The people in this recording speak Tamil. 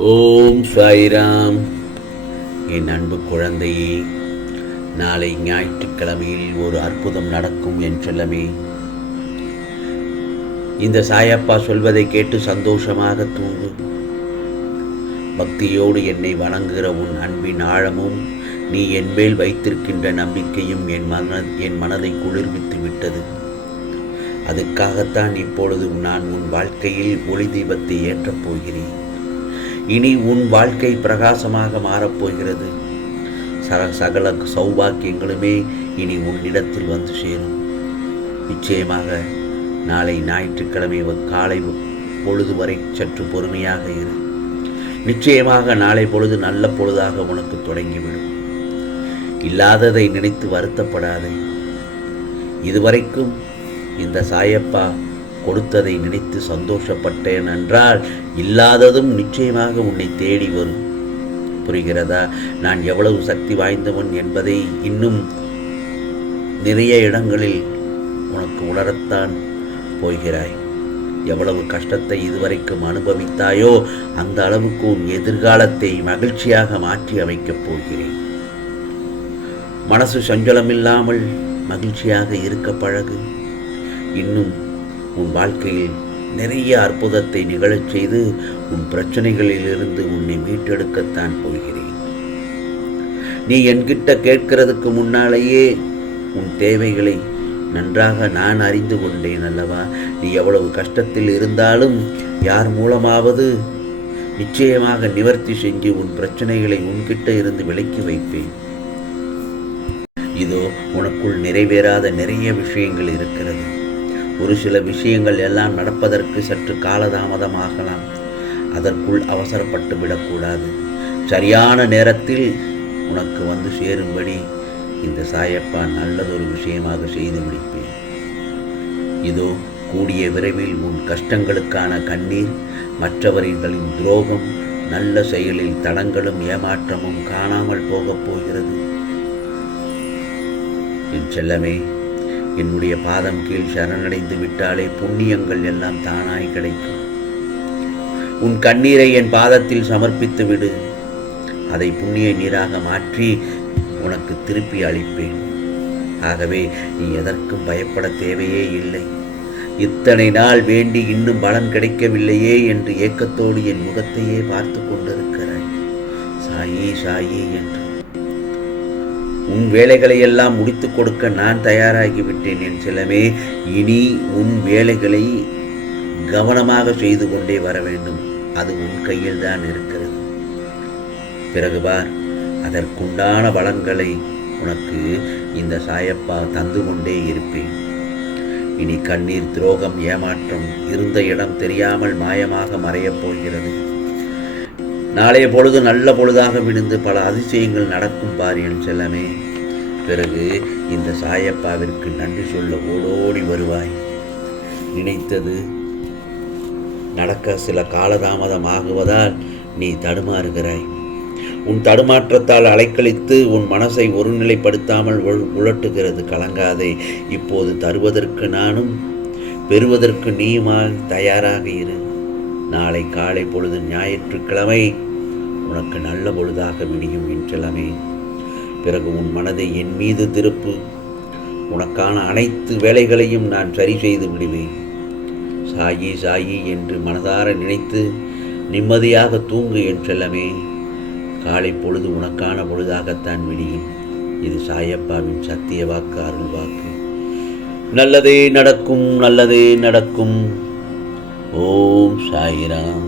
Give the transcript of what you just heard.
ஓம் சாய்ராம் என் அன்பு குழந்தையே நாளை ஞாயிற்றுக்கிழமையில் ஒரு அற்புதம் நடக்கும் என் செல்லமே. இந்த சாயப்பா சொல்வதை கேட்டு சந்தோஷமாக தூங்கு. பக்தியோடு என்னை வணங்குகிற உன் அன்பின் ஆழமும் நீ என் மேல் வைத்திருக்கின்ற நம்பிக்கையும் என் மன என் மனதை குளிர்வித்து விட்டது. அதுக்காகத்தான் இப்பொழுது நான் உன் வாழ்க்கையில் ஒளி தீபத்தை ஏற்றப் போகிறேன். இனி உன் வாழ்க்கை பிரகாசமாக மாறப்போகிறது. சக சகல சௌபாக்கியங்களுமே இனி உன்னிடத்தில் வந்து சேரும். நிச்சயமாக நாளை ஞாயிற்றுக்கிழமை காலை பொழுது வரை சற்று பொறுமையாக இரு. நிச்சயமாக நாளை பொழுது நல்ல பொழுதாக உனக்கு தொடங்கிவிடும். இல்லாததை நினைத்து வருத்தப்படாதே. இதுவரைக்கும் இந்த சாயப்பா கொடுத்ததை நினைத்து சந்தோஷப்பட்டேன் என்றால் இல்லாததும் நிச்சயமாக உன்னை தேடி வரும். புரிகிறதா? நான் எவ்வளவு சக்தி வாய்ந்தவன் என்பதை இன்னும் நிறைய இடங்களில் உனக்கு உணரத்தான் போகிறாய். எவ்வளவு கஷ்டத்தை இதுவரைக்கும் அனுபவித்தாயோ அந்த அளவுக்கு உன் எதிர்காலத்தை மகிழ்ச்சியாக மாற்றி அமைக்கப் போகிறேன். மனசு சஞ்சலமில்லாமல் மகிழ்ச்சியாக இருக்க பழகு. இன்னும் உன் வாழ்க்கையில் நிறைய அற்புதத்தை நிகழச் செய்து உன் பிரச்சனைகளிலிருந்து உன்னை மீட்டெடுக்கத்தான் போகிறேன். நீ என்கிட்ட கேட்கிறதுக்கு முன்னாலேயே உன் தேவைகளை நன்றாக நான் அறிந்து கொண்டேன் அல்லவா? நீ எவ்வளவு கஷ்டத்தில் இருந்தாலும் யார் மூலமாவது நிச்சயமாக நிவர்த்தி செஞ்சு உன் பிரச்சனைகளை உன்கிட்ட இருந்து விலக்கி வைப்பேன். இதோ உனக்குள் நிறைவேறாத நிறைய விஷயங்கள் இருக்கிறது. ஒரு சில விஷயங்கள் எல்லாம் நடப்பதற்கு சற்று காலதாமதமாகலாம். அதற்குள் அவசரப்பட்டு விடக்கூடாது. சரியான நேரத்தில் உனக்கு வந்து சேரும்படி இந்த சாயப்பா நல்லதொரு விஷயமாக செய்து முடிப்பேன். இதோ கூடிய விரைவில் உன் கஷ்டங்களுக்கான கண்ணீர் மற்றவர்களின் துரோகம் நல்ல செயலில் தடங்களும் ஏமாற்றமும் காணாமல் போகப் போகிறது. என் செல்லமே என்னுடைய பாதம் கீழ் சரணடைந்து விட்டாலே புண்ணியங்கள் எல்லாம் தானாய் கிடைக்கும். உன் கண்ணீரை என் பாதத்தில் சமர்ப்பித்து விடு. அதை புண்ணிய நீராக மாற்றி உனக்கு திருப்பி அளிப்பேன். ஆகவே நீ எதற்கும் பயப்பட தேவையே இல்லை. இத்தனை நாள் வேண்டி இன்னும் பலன் கிடைக்கவில்லையே என்று ஏக்கத்தோடு என் முகத்தையே பார்த்து கொண்டிருக்கிறாய். சாயி சாயி என்று உன் வேலைகளை எல்லாம் முடித்துக் கொடுக்க நான் தயாராகிவிட்டேன் என் செல்லமே. இனி உன் வேலைகளை கவனமாக செய்து கொண்டே வர வேண்டும். அது உன் கையில் தான் இருக்கிறது. பிறகு பார் அதற்குண்டான வளங்களை உனக்கு இந்த சாயப்பா தந்து கொண்டே இருப்பேன். இனி கண்ணீர் துரோகம் ஏமாற்றம் இருந்த இடம் தெரியாமல் மாயமாக மறையப் போகிறது. நாளைய பொழுது நல்ல பொழுதாக விழுந்து பல அதிசயங்கள் நடக்கும் பார் என் செல்லமே. பிறகு இந்த சாயப்பாவிற்கு நன்றி சொல்ல ஓடோடி வருவாய். நினைத்தது நடக்க சில காலதாமதம் ஆகுவதால் நீ தடுமாறுகிறாய். உன் தடுமாற்றத்தால் அலைக்கழித்து உன் மனசை ஒருநிலைப்படுத்தாமல் உழட்டுகிறது கலங்காதே. இப்போது தருவதற்கு நானும் பெறுவதற்கு நீயுமாய் தயாராக இரு. நாளை காலை பொழுது ஞாயிற்றுக்கிழமை உனக்கு நல்ல பொழுதாக விடியும் என் பிறகு உன் மனதை என் மீது திருப்பு. உனக்கான அனைத்து வேலைகளையும் நான் சரி செய்து விடுவேன். சாயி சாயி என்று மனதார நினைத்து நிம்மதியாக தூங்கு என் செல்லமே காலை பொழுது உனக்கான பொழுதாகத்தான் விடியும். இது சாயப்பாவின் சத்திய வாக்கு அருள் வாக்கு. நல்லதே நடக்கும் நல்லதே நடக்கும். ஓம் சாயிராம்.